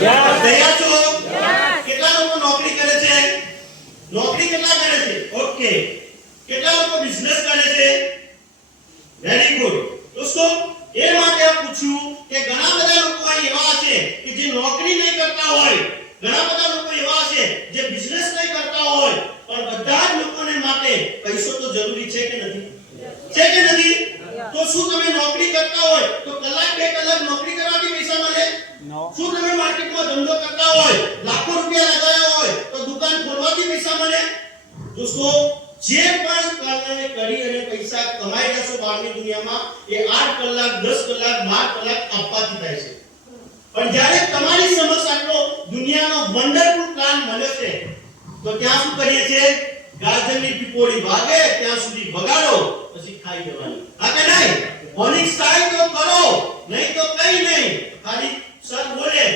તૈયાર છો? કેટલા લોકો નોકરી કરે છે? નોકરી કેટલા કરે છે? ઓકે. કેટલા લોકો બિઝનેસ કરે છે? Very good. દોસ્તો, એ માટે આ પૂછ્યું કે ઘણા બધા લોકો એવા છે કે જે નોકરી નહીં કરતા હોય, ઘણા બધા લોકો એવા છે જે બિઝનેસ નહીં કરતા હોય, પણ બધા જ લોકોને માટે પૈસો તો જરૂરી છે કે નથી? છે કે નથી? તો શું તમે નોકરી કરતા હોય તો કલાક 2 કલાક નોકરી કરવાથી પૈસા મળે? શું તમે માર્કેટમાં ધંધો કરતા હોય, લાખો રૂપિયા લગાવ્યા હોય તો દુકાન ખોલવાથી પૈસા મળે? દોસ્તો, જે પણ કામને કરી અને પૈસા કમાઈ જશો બહારની દુનિયામાં, એ 8 કલાક 10 કલાક 12 કલાક આપવાથી થાય છે. પણ જ્યારે તમારી સમક્ષ આટલો દુનિયાનો વન્ડરફુલ પ્લાન મળ્યો છે, તો ત્યાં શું કરીએ છીએ? ગાજરની પીપોળી વાગે ત્યાં સુધી વગાડો, પછી ખાઈ જવાનું. હા કે નહીં? મોર્નિંગ સ્ટાઈલ તો કરો, નહીં તો કઈ નહીં. ખાલી સર બોલે